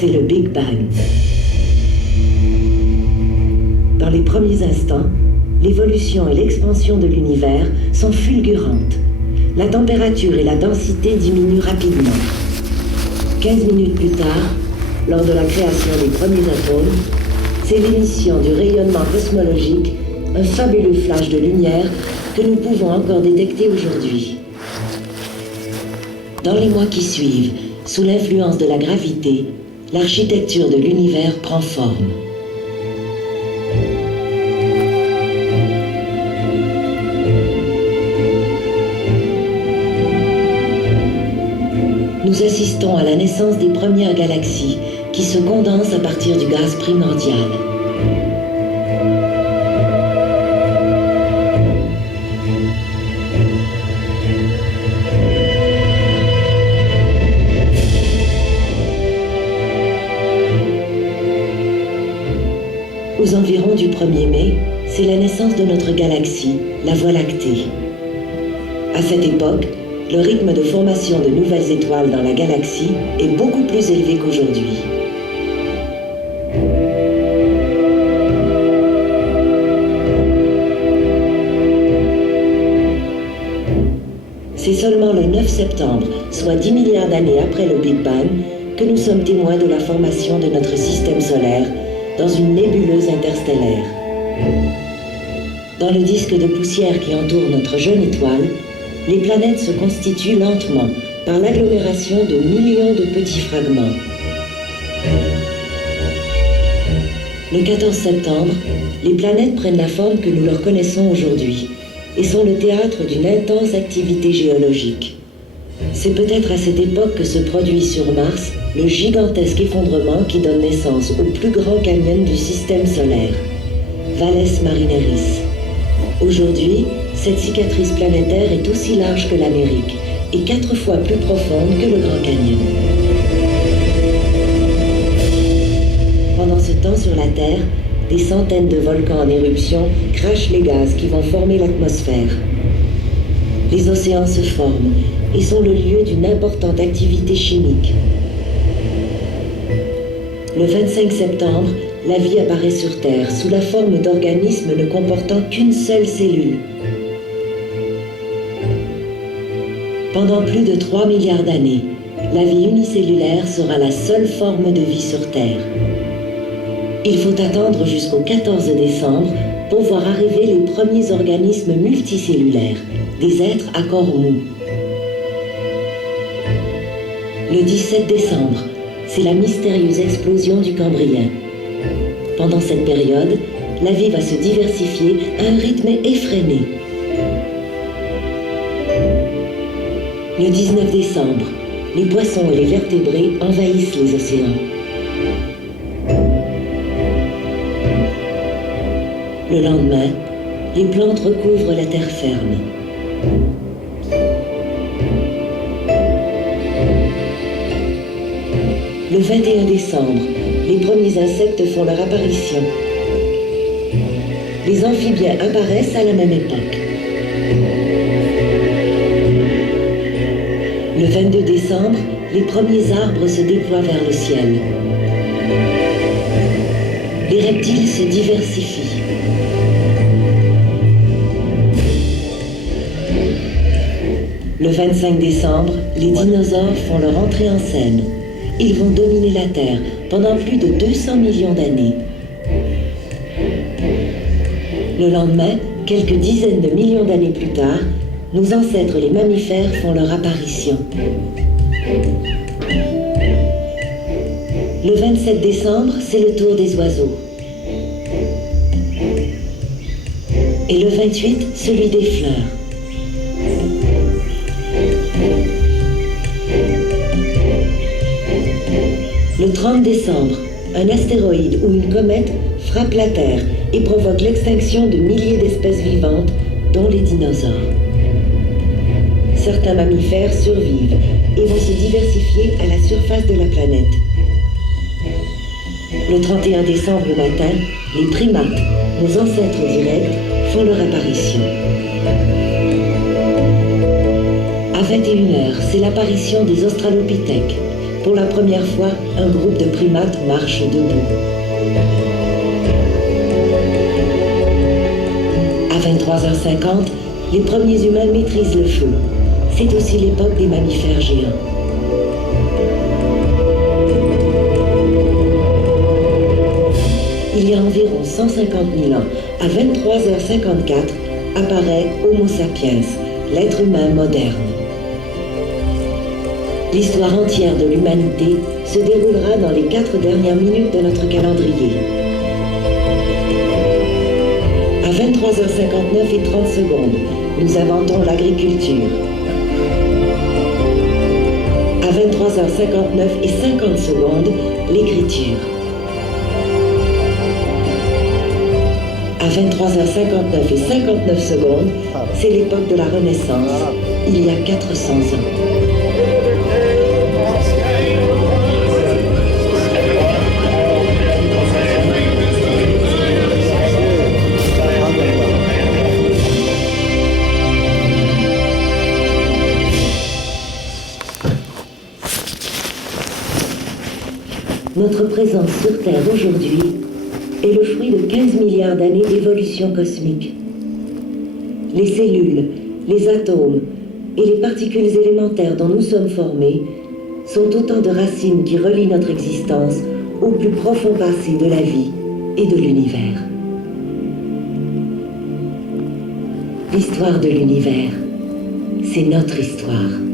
c'est le Big Bang. Dans les premiers instants, l'évolution et l'expansion de l'univers sont fulgurantes. La température et la densité diminuent rapidement. 15 minutes plus tard, lors de la création des premiers atomes, c'est l'émission du rayonnement cosmologique, un fabuleux flash de lumière que nous pouvons encore détecter aujourd'hui. Dans les mois qui suivent, sous l'influence de la gravité, l'architecture de l'univers prend forme. Nous assistons à la naissance des premières galaxies qui se condensent à partir du gaz primordial. Aux environs du 1er mai, c'est la naissance de notre galaxie, la Voie lactée. À cette époque, le rythme de formation de nouvelles étoiles dans la galaxie est beaucoup plus élevé qu'aujourd'hui. C'est seulement le 9 septembre, soit 10 milliards d'années après le Big Bang, que nous sommes témoins de la formation de notre système solaire dans une nébuleuse interstellaire. Dans le disque de poussière qui entoure notre jeune étoile, les planètes se constituent lentement par l'agglomération de millions de petits fragments. Le 14 septembre, les planètes prennent la forme que nous leur connaissons aujourd'hui et sont le théâtre d'une intense activité géologique. C'est peut-être à cette époque que se produit sur Mars le gigantesque effondrement qui donne naissance au plus grand canyon du système solaire, Valles Marineris. Aujourd'hui, cette cicatrice planétaire est aussi large que l'Amérique et 4 fois plus profonde que le Grand Canyon. Pendant ce temps sur la Terre, des centaines de volcans en éruption crachent les gaz qui vont former l'atmosphère. Les océans se forment et sont le lieu d'une importante activité chimique. Le 25 septembre, la vie apparaît sur Terre sous la forme d'organismes ne comportant qu'une seule cellule. Pendant plus de 3 milliards d'années, la vie unicellulaire sera la seule forme de vie sur Terre. Il faut attendre jusqu'au 14 décembre pour voir arriver les premiers organismes multicellulaires, des êtres à corps mou. Le 17 décembre, c'est la mystérieuse explosion du Cambrien. Pendant cette période, la vie va se diversifier à un rythme effréné. Le 19 décembre, les poissons et les vertébrés envahissent les océans. Le lendemain, les plantes recouvrent la terre ferme. Le 21 décembre, les premiers insectes font leur apparition. Les amphibiens apparaissent à la même époque. Le 22 décembre, les premiers arbres se déploient vers le ciel. Les reptiles se diversifient. Le 25 décembre, les dinosaures font leur entrée en scène. Ils vont dominer la Terre pendant plus de 200 millions d'années. Le lendemain, quelques dizaines de millions d'années plus tard, nos ancêtres les mammifères font leur apparition. Le 27 décembre, c'est le tour des oiseaux. Et le 28, celui des fleurs. Le 30 décembre, un astéroïde ou une comète frappe la Terre et provoque l'extinction de milliers d'espèces vivantes, dont les dinosaures. Certains mammifères survivent et vont se diversifier à la surface de la planète. Le 31 décembre matin, les primates, nos ancêtres directs, font leur apparition. À 21h, c'est l'apparition des australopithèques, pour la première fois, un groupe de primates marche debout. À 23h50, les premiers humains maîtrisent le feu. C'est aussi l'époque des mammifères géants. Il y a environ 150 000 ans, à 23h54, apparaît Homo sapiens, l'être humain moderne. L'histoire entière de l'humanité se déroulera dans les 4 dernières minutes de notre calendrier. À 23h59 et 30 secondes, nous inventons l'agriculture. À 23h59 et 50 secondes, l'écriture. À 23h59 et 59 secondes, c'est l'époque de la Renaissance, il y a 400 ans. Notre présence sur Terre aujourd'hui est le fruit de 15 milliards d'années d'évolution cosmique. Les cellules, les atomes et les particules élémentaires dont nous sommes formés sont autant de racines qui relient notre existence au plus profond passé de la vie et de l'univers. L'histoire de l'univers, c'est notre histoire.